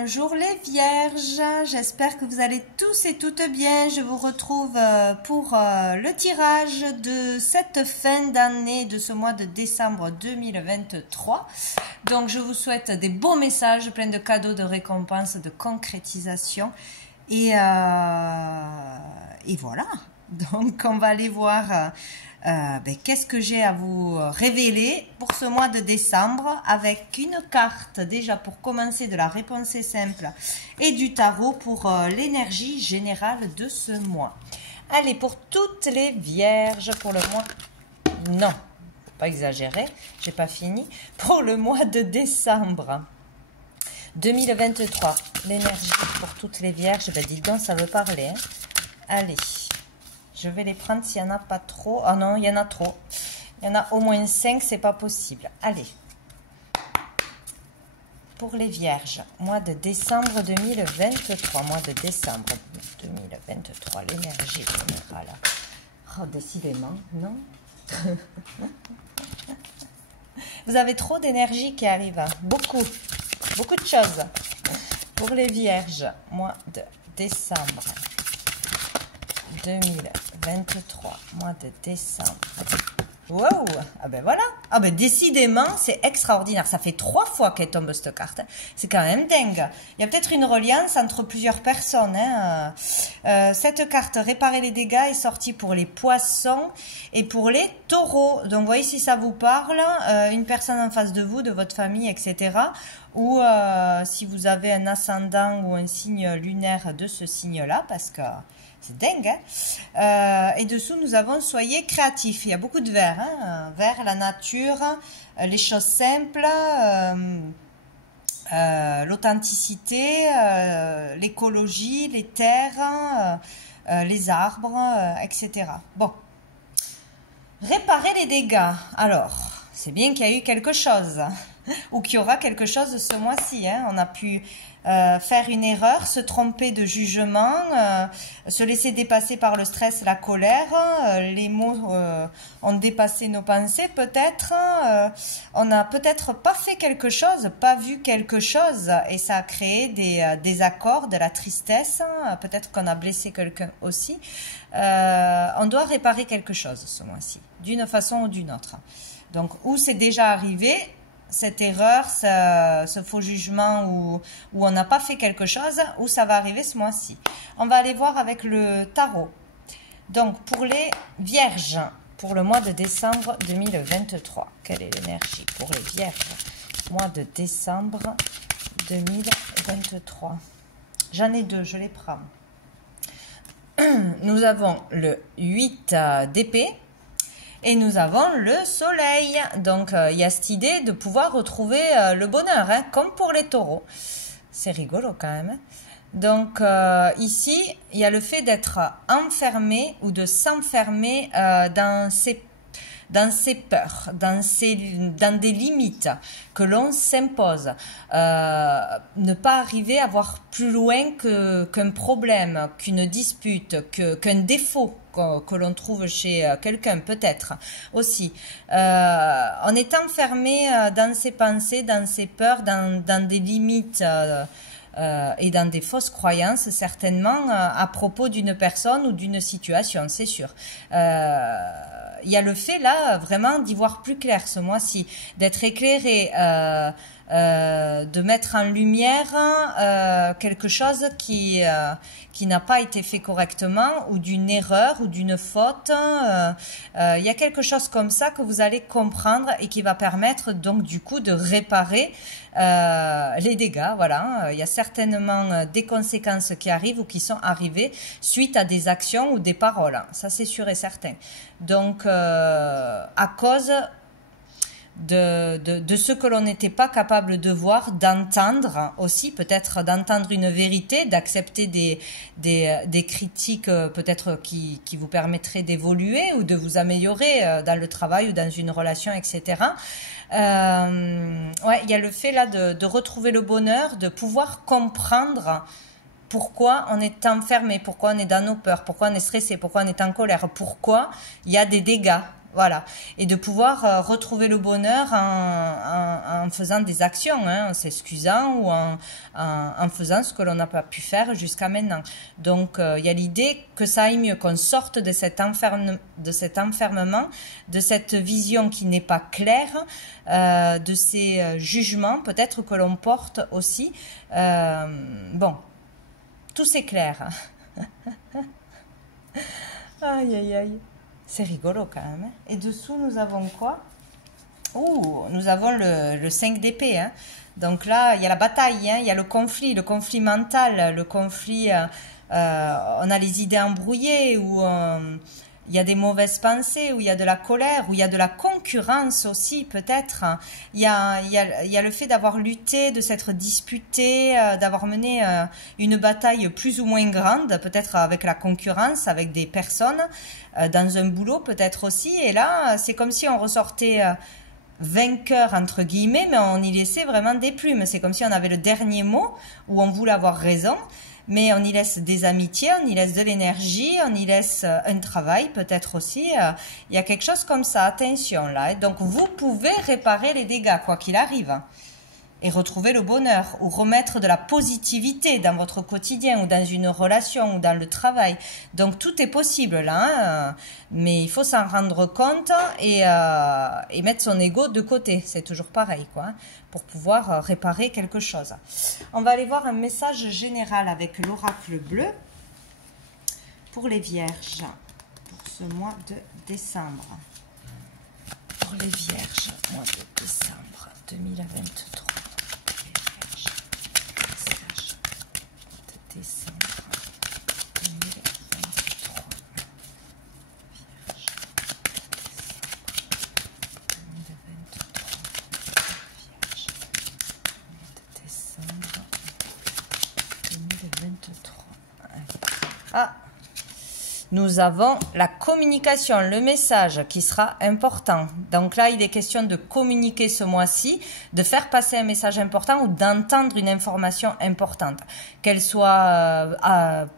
Bonjour les vierges, j'espère que vous allez tous et toutes bien. Je vous retrouve pour le tirage de cette fin d'année, de ce mois de décembre 2023. Donc je vous souhaite des beaux messages, plein de cadeaux, de récompenses, de concrétisation. Et voilà, donc on va aller voir qu'est-ce que j'ai à vous révéler pour ce mois de décembre avec une carte déjà pour commencer de la réponse simple et du tarot pour l'énergie générale de ce mois. Allez, pour toutes les vierges, pour le mois... Non, pas exagérer, j'ai pas fini. Pour le mois de décembre 2023, l'énergie pour toutes les vierges, ben dis donc, ça veut parler. Hein. Allez. Je vais les prendre s'il n'y en a pas trop. Ah non, il y en a trop. Il y en a au moins 5, c'est pas possible. Allez. Pour les vierges, mois de décembre 2023. Mois de décembre 2023, l'énergie générale. Oh, décidément, non? Vous avez trop d'énergie qui arrive. Hein. Beaucoup de choses. Pour les vierges, mois de décembre 2023, mois de décembre. Wow! Ah ben voilà! Ah ben décidément, c'est extraordinaire. Ça fait 3 fois qu'elle tombe cette carte. C'est quand même dingue. Il y a peut-être une reliance entre plusieurs personnes. Hein. Cette carte, réparer les dégâts, est sortie pour les poissons et pour les taureaux. Donc, voyez si ça vous parle. Une personne en face de vous, de votre famille, etc. Ou si vous avez un ascendant ou un signe lunaire de ce signe-là, parce que c'est dingue, hein. Et dessous, nous avons « Soyez créatifs ». Il y a beaucoup de vert, hein. Vert, la nature, les choses simples, l'authenticité, l'écologie, les terres, les arbres, etc. Bon. Réparer les dégâts. Alors, c'est bien qu'il y a eu quelque chose, ou qu'il y aura quelque chose ce mois-ci. Hein. On a pu faire une erreur, se tromper de jugement, se laisser dépasser par le stress, la colère. Les mots ont dépassé nos pensées peut-être. On n'a peut-être pas fait quelque chose, pas vu quelque chose, et ça a créé des désaccords, de la tristesse. Peut-être qu'on a blessé quelqu'un aussi. On doit réparer quelque chose ce mois-ci, d'une façon ou d'une autre. Donc, où c'est déjà arrivé, cette erreur, ce faux jugement où on n'a pas fait quelque chose, où ça va arriver ce mois-ci. On va aller voir avec le tarot. Donc, pour les vierges, pour le mois de décembre 2023, quelle est l'énergie pour les vierges? Mois de décembre 2023. J'en ai 2, je les prends. Nous avons le 8 d'épée. Et nous avons le soleil. Donc, il y a cette idée de pouvoir retrouver le bonheur, hein, comme pour les taureaux. C'est rigolo quand même. Donc, ici, il y a le fait d'être enfermé ou de s'enfermer dans ses peurs, dans des limites que l'on s'impose. Ne pas arriver à voir plus loin qu'un problème, qu'une dispute, qu'un défaut que l'on trouve chez quelqu'un, peut-être aussi. On est enfermé dans ses pensées, dans ses peurs, dans des limites et dans des fausses croyances, certainement, à propos d'une personne ou d'une situation, c'est sûr. Il y a le fait, là, vraiment d'y voir plus clair ce mois-ci, d'être éclairé, de mettre en lumière quelque chose qui n'a pas été fait correctement, ou d'une erreur, ou d'une faute. Il y a quelque chose comme ça que vous allez comprendre et qui va permettre donc du coup de réparer les dégâts. Voilà, il y a certainement des conséquences qui arrivent ou qui sont arrivées suite à des actions ou des paroles. Ça, c'est sûr et certain. Donc, à cause de ce que l'on n'était pas capable de voir, d'entendre aussi, peut-être d'entendre une vérité, d'accepter des critiques peut-être qui vous permettraient d'évoluer ou de vous améliorer dans le travail ou dans une relation, etc. Ouais, il y a le fait là de retrouver le bonheur, de pouvoir comprendre pourquoi on est enfermé, pourquoi on est dans nos peurs, pourquoi on est stressé, pourquoi on est en colère, pourquoi il y a des dégâts. Voilà, et de pouvoir retrouver le bonheur en faisant des actions, hein, en s'excusant ou en faisant ce que l'on n'a pas pu faire jusqu'à maintenant. Donc, il y a l'idée que ça aille mieux, qu'on sorte de cet enfermement, de cette vision qui n'est pas claire, de ces jugements peut-être que l'on porte aussi. Bon, tout s'éclaire. Aïe, aïe, aïe. C'est rigolo quand même. Hein. Et dessous, nous avons quoi? Ouh, nous avons le 5 d'épée. Hein. Donc là, il y a la bataille, hein, il y a le conflit mental, le conflit... on a les idées embrouillées, ou il y a des mauvaises pensées, où il y a de la colère, où il y a de la concurrence aussi peut-être. Il y a le fait d'avoir lutté, de s'être disputé, d'avoir mené une bataille plus ou moins grande, peut-être avec la concurrence, avec des personnes, dans un boulot peut-être aussi. Et là, c'est comme si on ressortait... vainqueur entre guillemets, mais on y laissait vraiment des plumes. C'est comme si on avait le dernier mot, où on voulait avoir raison, mais on y laisse des amitiés, on y laisse de l'énergie, on y laisse un travail peut-être aussi. Il y a quelque chose comme ça, attention là. Donc vous pouvez réparer les dégâts, quoi qu'il arrive, et retrouver le bonheur, ou remettre de la positivité dans votre quotidien, ou dans une relation, ou dans le travail. Donc tout est possible là, hein, mais il faut s'en rendre compte et mettre son ego de côté. C'est toujours pareil, quoi, hein, pour pouvoir réparer quelque chose. On va aller voir un message général avec l'oracle bleu pour les vierges, pour ce mois de décembre. Pour les vierges, mois de décembre 2023. Décembre 2023. Vierge. Décembre 2023. Ah, nous avons la communication, le message qui sera important. Donc là, il est question de communiquer ce mois-ci, de faire passer un message important ou d'entendre une information importante. Qu'elle soit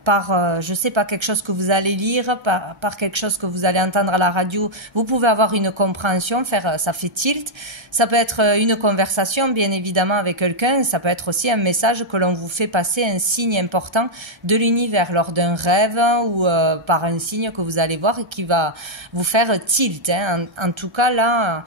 par, je sais pas, quelque chose que vous allez lire, par quelque chose que vous allez entendre à la radio. Vous pouvez avoir une compréhension, ça fait tilt. Ça peut être une conversation, bien évidemment, avec quelqu'un. Ça peut être aussi un message que l'on vous fait passer, un signe important de l'univers lors d'un rêve ou par un signe que vous allez voir et qui va vous faire tilt. Hein. En tout cas, là,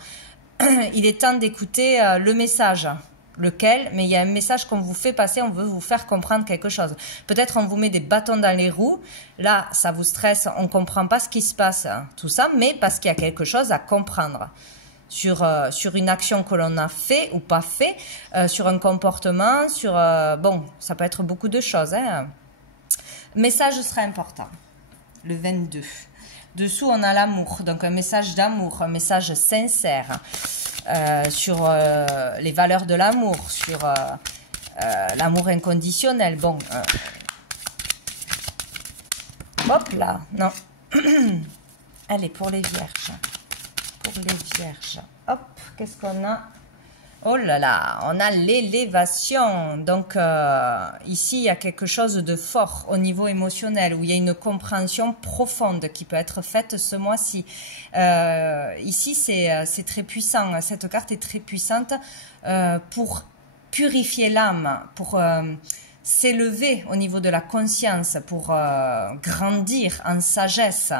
il est temps d'écouter le message. Lequel, mais il y a un message qu'on vous fait passer, on veut vous faire comprendre quelque chose. Peut-être on vous met des bâtons dans les roues, là, ça vous stresse, on ne comprend pas ce qui se passe, hein, tout ça, mais parce qu'il y a quelque chose à comprendre. Sur une action que l'on a fait ou pas fait, sur un comportement, bon, ça peut être beaucoup de choses. Hein. Message sera important, le 22. Dessous, on a l'amour, donc un message d'amour, un message sincère sur les valeurs de l'amour, sur l'amour inconditionnel. Bon, hop là, non. Allez, pour les vierges. Pour les vierges. Hop, qu'est-ce qu'on a? Oh là là, on a l'élévation. Donc ici, il y a quelque chose de fort au niveau émotionnel, où il y a une compréhension profonde qui peut être faite ce mois-ci. Ici, c'est très puissant. Cette carte est très puissante pour purifier l'âme, pour s'élever au niveau de la conscience, pour grandir en sagesse.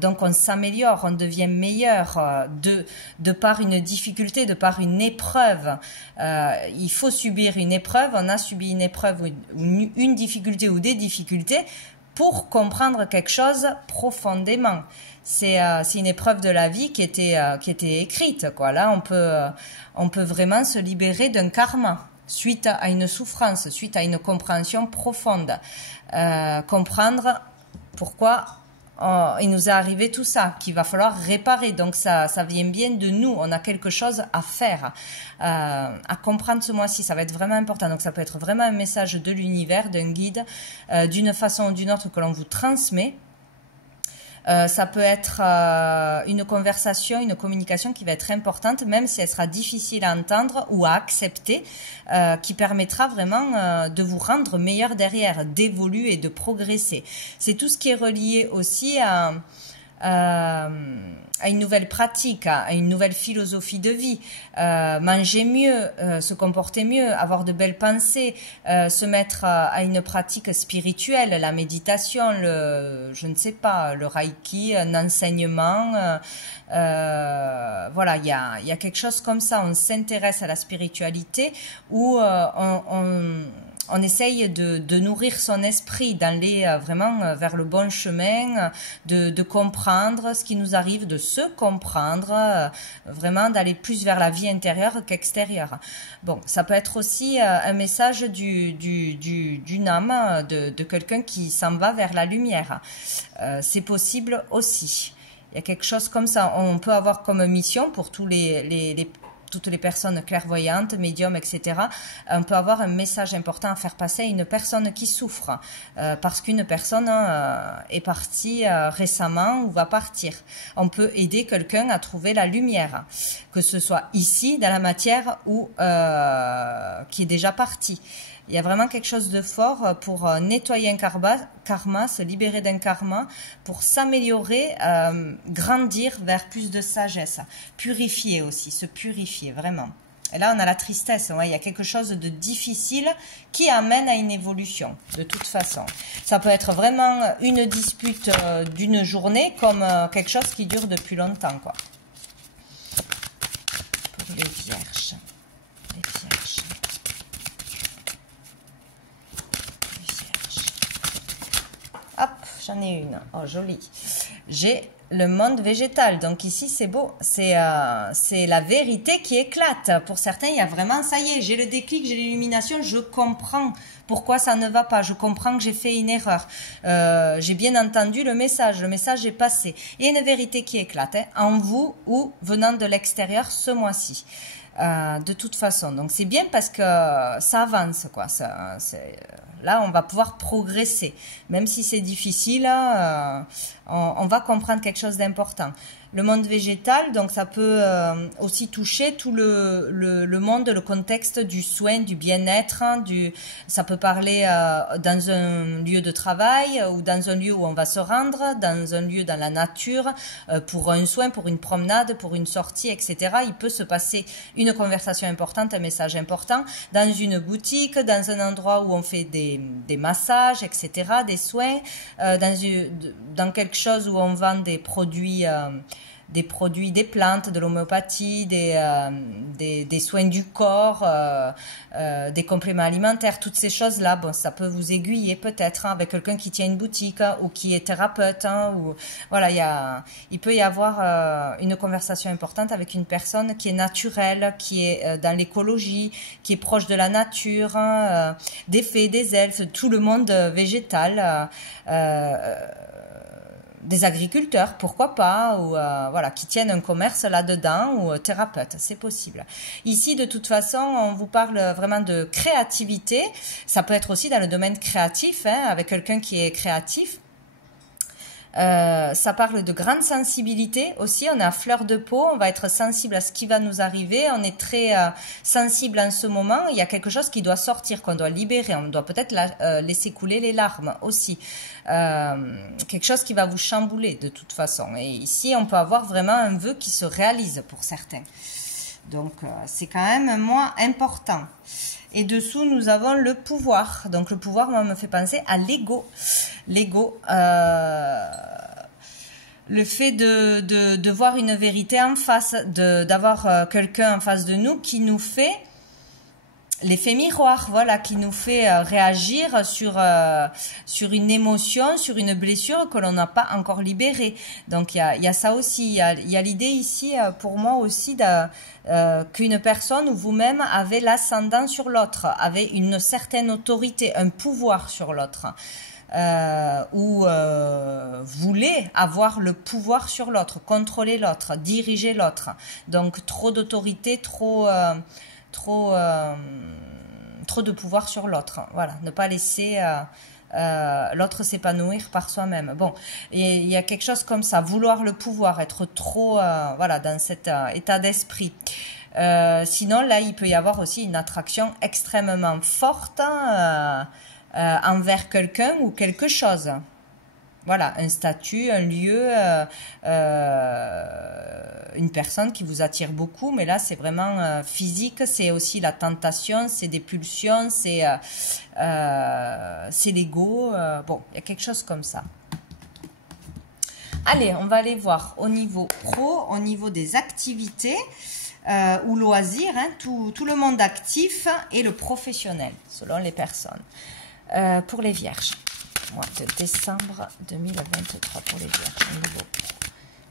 Donc on s'améliore, on devient meilleur de par une difficulté, de par une épreuve. Il faut subir une épreuve, on a subi une épreuve, une difficulté ou des difficultés pour comprendre quelque chose profondément. C'est une épreuve de la vie qui était écrite, quoi. Là, on peut vraiment se libérer d'un karma suite à une souffrance, suite à une compréhension profonde. Comprendre pourquoi il nous est arrivé tout ça, qu'il va falloir réparer. Donc ça vient bien de nous, on a quelque chose à faire, à comprendre ce mois-ci, ça va être vraiment important. Donc ça peut être vraiment un message de l'univers, d'un guide, d'une façon ou d'une autre que l'on vous transmet. Ça peut être une conversation, une communication qui va être importante, même si elle sera difficile à entendre ou à accepter, qui permettra vraiment de vous rendre meilleur derrière, d'évoluer et de progresser. C'est tout ce qui est relié aussi à une nouvelle pratique, à une nouvelle philosophie de vie, manger mieux, se comporter mieux, avoir de belles pensées, se mettre à une pratique spirituelle, la méditation, je ne sais pas, le reiki, un enseignement, voilà, il y a quelque chose comme ça, on s'intéresse à la spiritualité où on essaye de nourrir son esprit, d'aller vraiment vers le bon chemin, de comprendre ce qui nous arrive, de se comprendre, vraiment d'aller plus vers la vie intérieure qu'extérieure. Bon, ça peut être aussi un message d'une âme, de quelqu'un qui s'en va vers la lumière. C'est possible aussi. Il y a quelque chose comme ça. On peut avoir comme mission pour toutes les personnes clairvoyantes, médiums, etc., on peut avoir un message important à faire passer à une personne qui souffre, parce qu'une personne est partie récemment ou va partir. On peut aider quelqu'un à trouver la lumière, que ce soit ici, dans la matière, ou qui est déjà parti. Il y a vraiment quelque chose de fort pour nettoyer un karma, se libérer d'un karma, pour s'améliorer, grandir vers plus de sagesse, purifier aussi, se purifier vraiment. Et là, on a la tristesse, ouais, il y a quelque chose de difficile qui amène à une évolution, de toute façon. Ça peut être vraiment une dispute d'une journée, comme quelque chose qui dure depuis longtemps, quoi. Pour les vierges. Hop, j'en ai une. Oh, jolie. J'ai le monde végétal. Donc ici, c'est beau. C'est la vérité qui éclate. Pour certains, il y a vraiment, ça y est, j'ai le déclic, j'ai l'illumination, je comprends pourquoi ça ne va pas. Je comprends que j'ai fait une erreur. J'ai bien entendu le message est passé. Il y a une vérité qui éclate, hein, en vous ou venant de l'extérieur ce mois-ci. De toute façon. Donc c'est bien parce que ça avance, quoi. Là, on va pouvoir progresser. Même si c'est difficile, on va comprendre quelque chose d'important. Le monde végétal, donc ça peut aussi toucher tout le monde, le contexte du soin, du bien-être. Ça peut parler dans un lieu de travail ou dans un lieu où on va se rendre, dans un lieu dans la nature, pour un soin, pour une promenade, pour une sortie, etc. Il peut se passer une conversation importante, un message important, dans une boutique, dans un endroit où on fait des massages, etc., des soins, dans quelque chose où on vend des produits, des plantes, de l'homéopathie, des soins du corps, des compléments alimentaires, toutes ces choses-là, bon, ça peut vous aiguiller peut-être, hein, avec quelqu'un qui tient une boutique, hein, ou qui est thérapeute, hein, ou voilà, il peut y avoir une conversation importante avec une personne qui est naturelle, qui est dans l'écologie, qui est proche de la nature, hein, des fées, des elfes, tout le monde végétal. Des agriculteurs, pourquoi pas, ou voilà, qui tiennent un commerce là-dedans, ou thérapeutes, c'est possible. Ici, de toute façon, on vous parle vraiment de créativité. Ça peut être aussi dans le domaine créatif, hein, avec quelqu'un qui est créatif. Ça parle de grande sensibilité aussi, on est à fleur de peau, on va être sensible à ce qui va nous arriver, on est très sensible en ce moment, il y a quelque chose qui doit sortir, qu'on doit libérer, on doit peut-être laisser couler les larmes aussi, quelque chose qui va vous chambouler de toute façon, et ici on peut avoir vraiment un vœu qui se réalise pour certains, donc c'est quand même un mois important. Et dessous, nous avons le pouvoir. Donc, le pouvoir, moi, me fait penser à l'ego. L'ego, le fait de voir une vérité en face, d'avoir quelqu'un en face de nous qui nous fait l'effet miroir, voilà, qui nous fait réagir sur une émotion, sur une blessure que l'on n'a pas encore libérée. Donc il y a ça aussi, il y a l'idée ici pour moi aussi qu'une personne ou vous-même avez l'ascendant sur l'autre, avez une certaine autorité, un pouvoir sur l'autre. Ou voulez avoir le pouvoir sur l'autre, contrôler l'autre, diriger l'autre. Donc trop d'autorité, trop de pouvoir sur l'autre. Voilà, ne pas laisser l'autre s'épanouir par soi-même. Bon, il y a quelque chose comme ça, vouloir le pouvoir, être trop voilà, dans cet état d'esprit. Sinon, là, il peut y avoir aussi une attraction extrêmement forte envers quelqu'un ou quelque chose. voilà, un statut, un lieu, une personne qui vous attire beaucoup, mais là c'est vraiment physique, c'est aussi la tentation, c'est des pulsions, c'est l'ego, bon, il y a quelque chose comme ça. Allez, on va aller voir au niveau pro, au niveau des activités ou loisirs, hein, tout le monde actif et le professionnel, selon les personnes. Pour les vierges, mois de décembre 2023 pour les vierges. Niveau pro.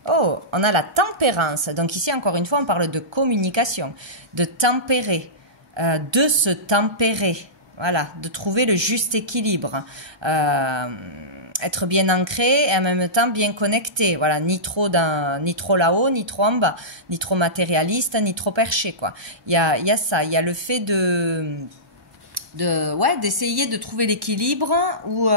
Oh, on a la tempérance. Donc ici, encore une fois, on parle de communication, de tempérer, de se tempérer. Voilà, de trouver le juste équilibre. Être bien ancré et en même temps bien connecté. Voilà, ni trop là-haut, ni trop en bas, ni trop matérialiste, ni trop perché, quoi. Il y a ça, il y a le fait d'essayer de trouver l'équilibre ou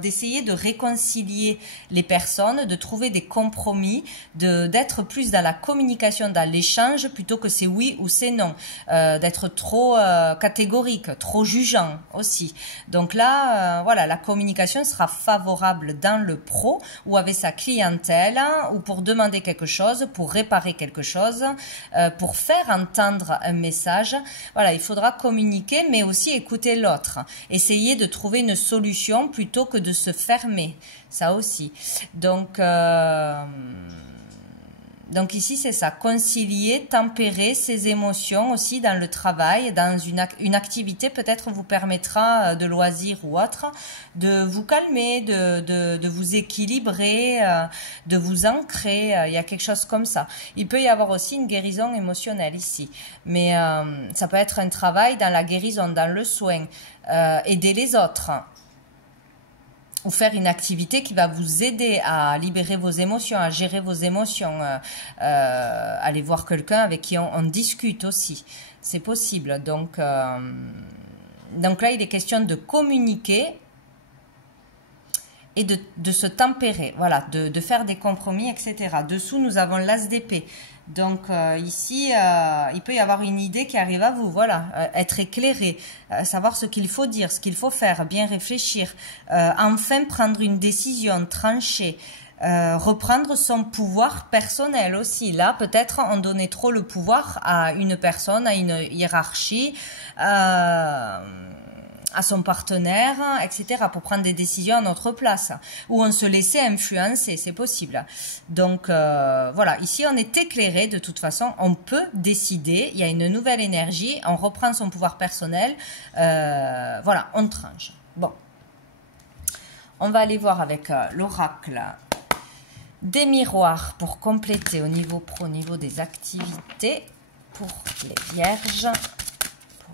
d'essayer de réconcilier les personnes, de trouver des compromis, d'être plus dans la communication, dans l'échange, plutôt que c'est oui ou c'est non, d'être trop catégorique, trop jugeant aussi. Donc là, voilà, la communication sera favorable dans le pro ou avec sa clientèle, ou pour demander quelque chose, pour réparer quelque chose, pour faire entendre un message. Voilà, il faudra communiquer, mais aussi écouter l'autre, essayer de trouver une solution plutôt que de se fermer, ça aussi. Donc ici c'est ça, concilier, tempérer ses émotions aussi dans le travail, dans une activité peut-être vous permettra de loisir ou autre, de vous calmer, de vous équilibrer, de vous ancrer, il y a quelque chose comme ça. Il peut y avoir aussi une guérison émotionnelle ici, mais ça peut être un travail dans la guérison, dans le soin, aider les autres, ou faire une activité qui va vous aider à libérer vos émotions, à gérer vos émotions, aller voir quelqu'un avec qui on discute aussi, c'est possible. Donc là il est question de communiquer et de se tempérer, voilà, de faire des compromis, etc. Dessous nous avons l'as d'épée. Donc ici, il peut y avoir une idée qui arrive à vous, voilà, être éclairé, savoir ce qu'il faut dire, ce qu'il faut faire, bien réfléchir, enfin prendre une décision, trancher, reprendre son pouvoir personnel aussi. Là, peut-être on donnait trop le pouvoir à une personne, à une hiérarchie, à son partenaire, etc., pour prendre des décisions à notre place, ou on se laissait influencer, c'est possible. Donc voilà, ici on est éclairé, de toute façon, on peut décider, il y a une nouvelle énergie, on reprend son pouvoir personnel, voilà, on tranche. Bon, on va aller voir avec l'oracle des miroirs pour compléter au niveau pro, au niveau des activités, pour les vierges,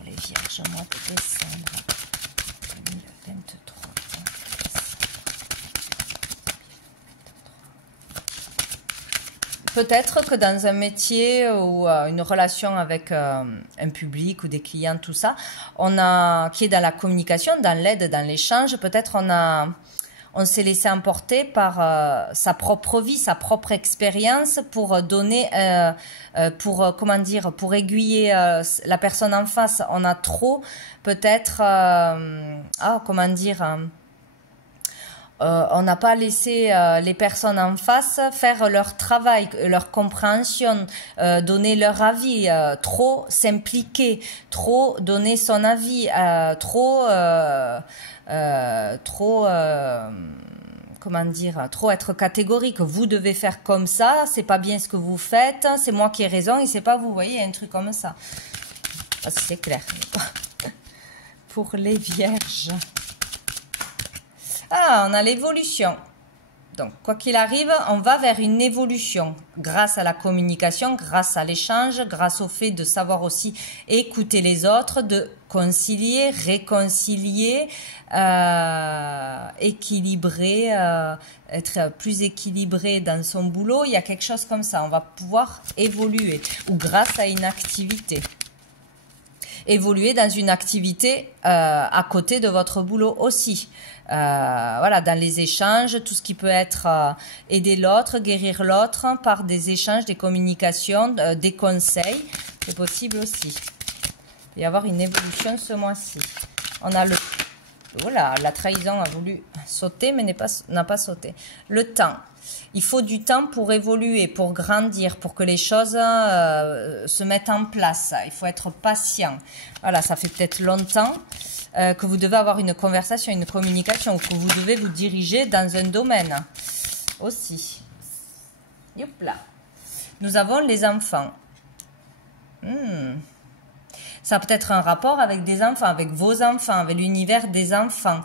mois de décembre 2023. Peut-être que dans un métier ou une relation avec un public ou des clients, tout ça, qui est dans la communication, dans l'aide, dans l'échange, peut-être on s'est laissé emporter par sa propre vie, sa propre expérience pour donner, pour aiguiller la personne en face. On a trop, peut-être, on n'a pas laissé les personnes en face faire leur travail, leur compréhension, donner leur avis, trop s'impliquer, trop donner son avis, trop être catégorique. Vous devez faire comme ça, c'est pas bien ce que vous faites, c'est moi qui ai raison et c'est pas vous. Vous voyez, un truc comme ça. C'est clair. Pour les vierges. Ah, on a l'évolution. Donc, quoi qu'il arrive, on va vers une évolution grâce à la communication, grâce à l'échange, grâce au fait de savoir aussi écouter les autres, de concilier, réconcilier, équilibrer, être plus équilibré dans son boulot. Il y a quelque chose comme ça. On va pouvoir évoluer ou grâce à une activité. Évoluer dans une activité à côté de votre boulot aussi. Voilà, dans les échanges, tout ce qui peut être aider l'autre, guérir l'autre par des échanges, des communications, des conseils, c'est possible aussi. Il va y avoir une évolution ce mois-ci. On a Voilà, la trahison a voulu sauter, mais n'a pas sauté. Le temps. Il faut du temps pour évoluer, pour grandir, pour que les choses se mettent en place. Il faut être patient. Voilà, ça fait peut-être longtemps que vous devez avoir une conversation, une communication, ou que vous devez vous diriger dans un domaine aussi. Youp là. Nous avons les enfants. Ça peut être un rapport avec des enfants, avec vos enfants, avec l'univers des enfants.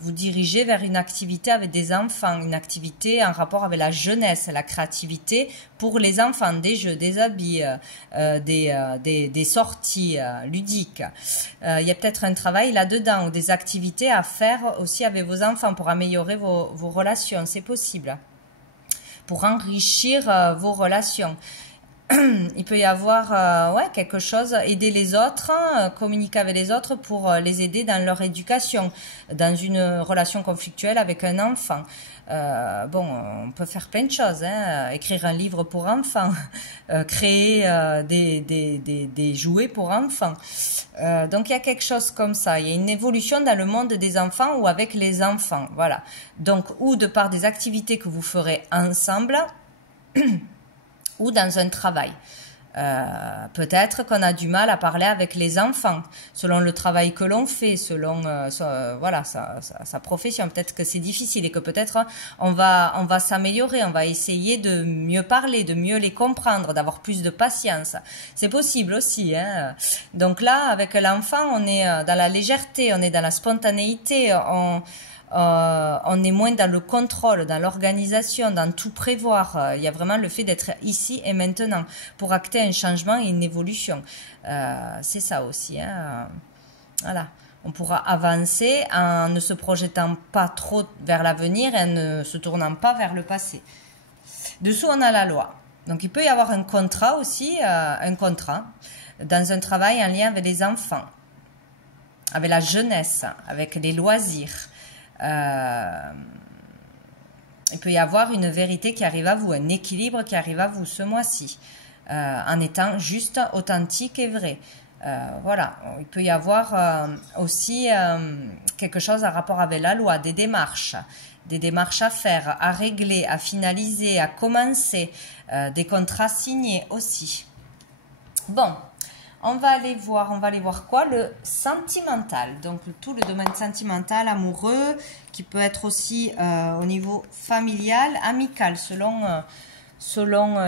Vous dirigez vers une activité avec des enfants, une activité en rapport avec la jeunesse, la créativité pour les enfants, des jeux, des habits, des sorties ludiques. Il y a peut-être un travail là-dedans ou des activités à faire aussi avec vos enfants pour améliorer vos relations, c'est possible. Pour enrichir vos relations. Il peut y avoir quelque chose, aider les autres, communiquer avec les autres pour les aider dans leur éducation, dans une relation conflictuelle avec un enfant. On peut faire plein de choses, hein, écrire un livre pour enfants, créer des jouets pour enfants. Donc il y a quelque chose comme ça, il y a une évolution dans le monde des enfants ou avec les enfants, voilà. Donc ou de par des activités que vous ferez ensemble, ou dans un travail. Peut-être qu'on a du mal à parler avec les enfants, selon le travail que l'on fait, selon sa profession. Peut-être que c'est difficile et que peut-être on va s'améliorer, on va essayer de mieux parler, de mieux les comprendre, d'avoir plus de patience. C'est possible aussi, hein. Donc là, avec l'enfant, on est dans la légèreté, on est dans la spontanéité, on est moins dans le contrôle, dans l'organisation, dans tout prévoir. Il y a vraiment le fait d'être ici et maintenant pour acter un changement et une évolution. C'est ça aussi, hein. Voilà. On pourra avancer en ne se projetant pas trop vers l'avenir et en ne se tournant pas vers le passé. Dessous, on a la loi. Donc, il peut y avoir un contrat aussi, dans un travail en lien avec les enfants, avec la jeunesse, avec les loisirs. Il peut y avoir une vérité qui arrive à vous, un équilibre qui arrive à vous ce mois-ci, en étant juste authentique et vrai. Voilà, il peut y avoir aussi quelque chose en rapport avec la loi, des démarches à faire, à régler, à finaliser, à commencer, des contrats signés aussi. Bon. On va aller voir quoi? Le sentimental, donc tout le domaine sentimental, amoureux, qui peut être aussi au niveau familial, amical, selon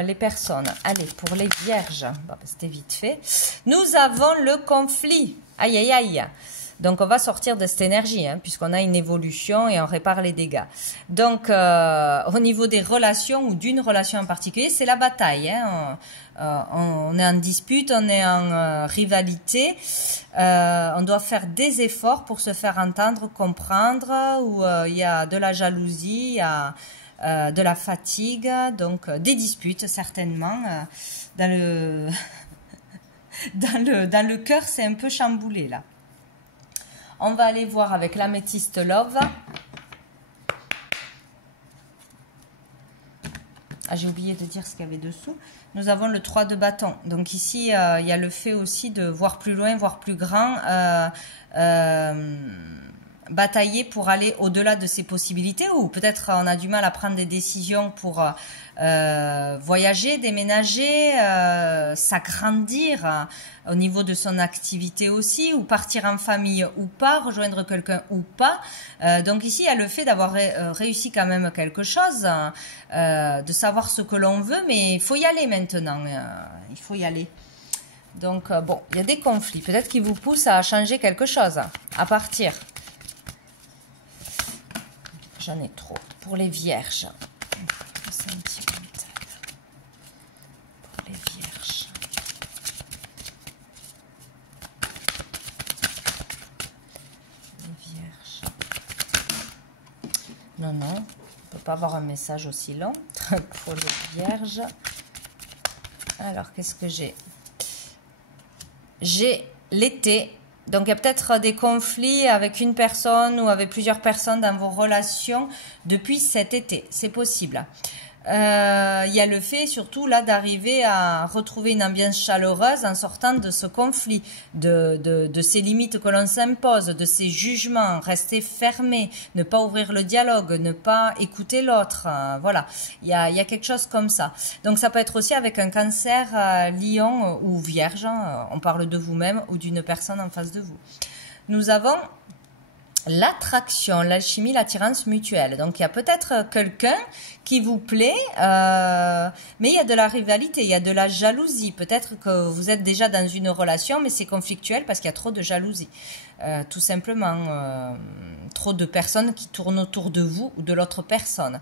les personnes. Allez, pour les vierges, c'était vite fait. Nous avons le conflit. Aïe, aïe, aïe. Donc, on va sortir de cette énergie, hein, puisqu'on a une évolution et on répare les dégâts. Donc, au niveau des relations ou d'une relation en particulier, c'est la bataille, hein. On est en dispute, on est en rivalité. On doit faire des efforts pour se faire entendre, comprendre, où il y a de la jalousie, il y a de la fatigue, donc des disputes certainement. Dans le cœur, c'est un peu chamboulé là. On va aller voir avec l'améthyste Love. Ah, j'ai oublié de dire ce qu'il y avait dessous. Nous avons le 3 de bâton. Donc ici, il y a le fait aussi de voir plus loin, voir plus grand, batailler pour aller au-delà de ses possibilités, ou peut-être on a du mal à prendre des décisions pour voyager, déménager, s'agrandir au niveau de son activité aussi, ou partir en famille ou pas, rejoindre quelqu'un ou pas. Donc ici, il y a le fait d'avoir réussi quand même quelque chose, de savoir ce que l'on veut, mais il faut y aller maintenant, il faut y aller. Donc bon, il y a des conflits, peut-être qui vous poussent à changer quelque chose, à partir. J'en ai trop. Pour les vierges. Sentimental. Pour les vierges. Les vierges. Non, non. On ne peut pas avoir un message aussi long. Pour les vierges. Alors, qu'est-ce que j'ai? J'ai l'été. Donc, il y a peut-être des conflits avec une personne ou avec plusieurs personnes dans vos relations depuis cet été. C'est possible. Il y a le fait surtout là d'arriver à retrouver une ambiance chaleureuse en sortant de ce conflit, de ces limites que l'on s'impose, de ces jugements, rester fermé, ne pas ouvrir le dialogue, ne pas écouter l'autre. Voilà, il y a quelque chose comme ça. Donc ça peut être aussi avec un cancer, lion ou vierge, on parle de vous-même ou d'une personne en face de vous. Nous avons l'attraction, l'alchimie, l'attirance mutuelle. Donc il y a peut-être quelqu'un qui vous plaît, mais il y a de la rivalité, il y a de la jalousie. Peut-être que vous êtes déjà dans une relation, mais c'est conflictuel parce qu'il y a trop de jalousie. Tout simplement, trop de personnes qui tournent autour de vous ou de l'autre personne.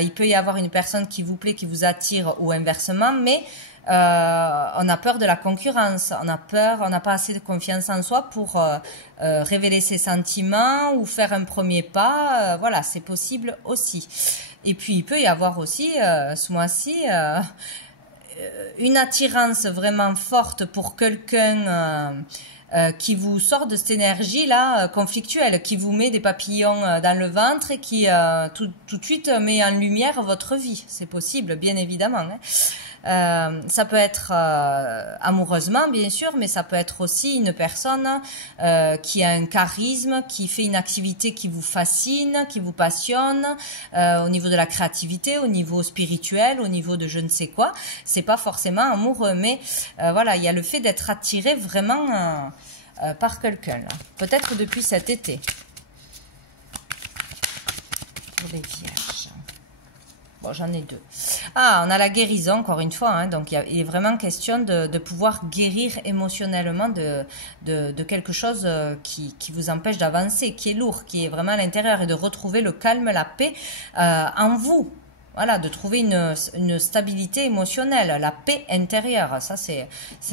Il peut y avoir une personne qui vous plaît, qui vous attire ou inversement, mais on a peur de la concurrence, on a peur, on n'a pas assez de confiance en soi pour révéler ses sentiments ou faire un premier pas. Voilà, c'est possible aussi. Et puis il peut y avoir aussi ce mois-ci une attirance vraiment forte pour quelqu'un qui vous sort de cette énergie-là conflictuelle, qui vous met des papillons dans le ventre et qui tout de suite met en lumière votre vie. C'est possible, bien évidemment. Hein. Ça peut être amoureusement, bien sûr, mais ça peut être aussi une personne qui a un charisme, qui fait une activité qui vous fascine, qui vous passionne, au niveau de la créativité, au niveau spirituel, au niveau de je ne sais quoi. C'est pas forcément amoureux, mais voilà, il y a le fait d'être attiré vraiment par quelqu'un, peut-être depuis cet été. Pour les vierges. Bon, j'en ai deux. Ah, on a la guérison, encore une fois. Hein, donc, il est vraiment question de pouvoir guérir émotionnellement de quelque chose qui vous empêche d'avancer, qui est lourd, qui est vraiment à l'intérieur, et de retrouver le calme, la paix en vous. Voilà, de trouver une stabilité émotionnelle, la paix intérieure. Ça, c'est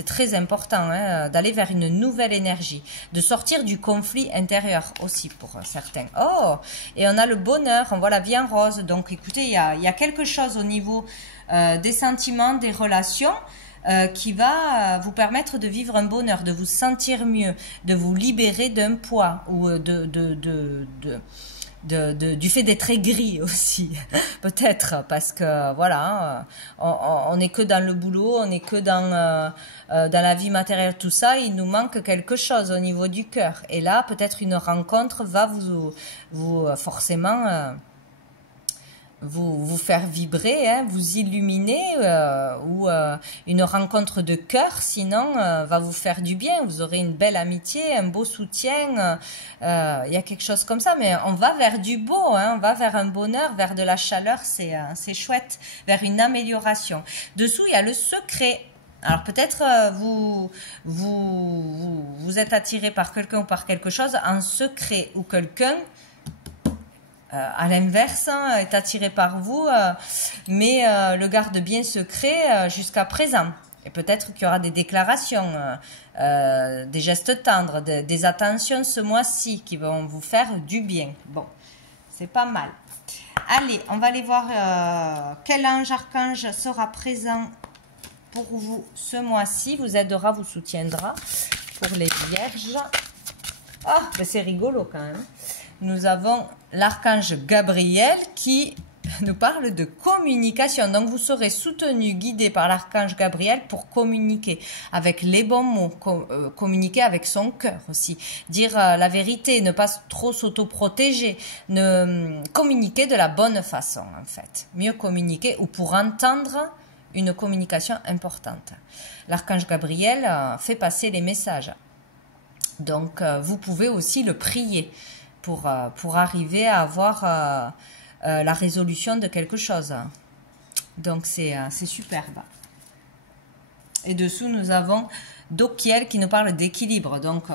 très important, hein, d'aller vers une nouvelle énergie, de sortir du conflit intérieur aussi pour certains. Oh, et on a le bonheur, on voit la vie en rose. Donc, écoutez, il y a quelque chose au niveau des sentiments, des relations, qui va vous permettre de vivre un bonheur, de vous sentir mieux, de vous libérer d'un poids ou du fait d'être aigri aussi, peut-être, parce que voilà, on n'est que dans le boulot, on n'est que dans la vie matérielle, tout ça, il nous manque quelque chose au niveau du cœur. Et là, peut-être une rencontre va vous forcément vous faire vibrer, hein, vous illuminer, ou une rencontre de cœur, sinon va vous faire du bien. Vous aurez une belle amitié, un beau soutien. Il y a quelque chose comme ça, mais on va vers du beau, hein, on va vers un bonheur, vers de la chaleur, c'est chouette, vers une amélioration. Dessous, il y a le secret. Alors peut-être vous êtes attiré par quelqu'un ou par quelque chose en secret, ou quelqu'un à l'inverse, hein, est attiré par vous, mais le garde bien secret jusqu'à présent. Et peut-être qu'il y aura des déclarations, des gestes tendres, des attentions ce mois-ci qui vont vous faire du bien. Bon, c'est pas mal. Allez, on va aller voir quel ange, archange sera présent pour vous ce mois-ci, vous aidera, vous soutiendra pour les vierges. Ah, ben c'est rigolo quand même. Nous avons l'archange Gabriel qui nous parle de communication. Donc, vous serez soutenu, guidé par l'archange Gabriel pour communiquer avec les bons mots, communiquer avec son cœur aussi. Dire la vérité, ne pas trop s'auto-protéger, communiquer de la bonne façon en fait. Mieux communiquer ou pour entendre une communication importante. L'archange Gabriel fait passer les messages. Donc, vous pouvez aussi le prier pour arriver à avoir la résolution de quelque chose. Donc, c'est superbe. Et dessous, nous avons Dokiel qui nous parle d'équilibre. Donc,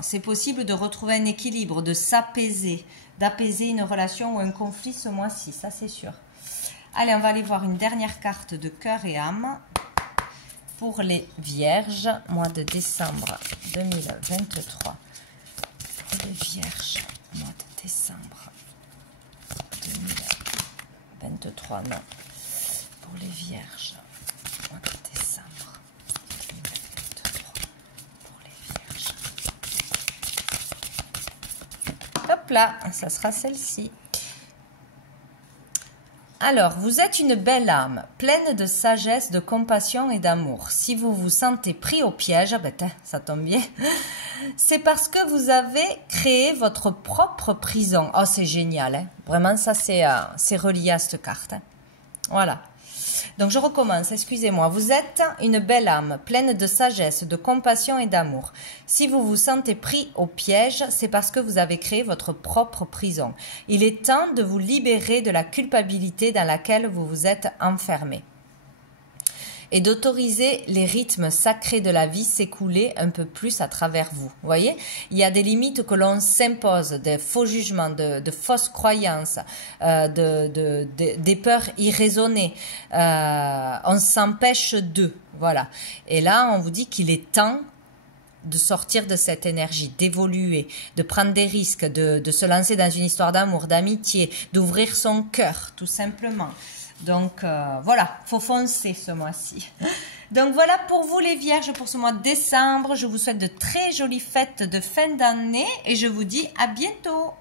c'est possible de retrouver un équilibre, de s'apaiser, d'apaiser une relation ou un conflit ce mois-ci. Ça, c'est sûr. Allez, on va aller voir une dernière carte de cœur et âme pour les vierges, mois de décembre 2023. Pour les vierges, mois de décembre 2023, non. Pour les vierges, mois de décembre 2023. Pour les vierges. Hop là, ça sera celle-ci. Alors, vous êtes une belle âme, pleine de sagesse, de compassion et d'amour. Si vous vous sentez pris au piège, ben, ça tombe bien, c'est parce que vous avez créé votre propre prison. Oh, c'est génial, hein. Vraiment, ça, c'est relié à cette carte. Hein. Voilà. Donc, je recommence, excusez-moi. Vous êtes une belle âme, pleine de sagesse, de compassion et d'amour. Si vous vous sentez pris au piège, c'est parce que vous avez créé votre propre prison. Il est temps de vous libérer de la culpabilité dans laquelle vous vous êtes enfermé et d'autoriser les rythmes sacrés de la vie s'écouler un peu plus à travers vous. Vous voyez, il y a des limites que l'on s'impose, des faux jugements, de fausses croyances, des peurs irraisonnées. On s'empêche d'eux. Voilà. Et là, on vous dit qu'il est temps de sortir de cette énergie, d'évoluer, de prendre des risques, de se lancer dans une histoire d'amour, d'amitié, d'ouvrir son cœur, tout simplement. Donc, voilà, faut foncer ce mois-ci. Donc, voilà pour vous les vierges pour ce mois de décembre. Je vous souhaite de très jolies fêtes de fin d'année et je vous dis à bientôt.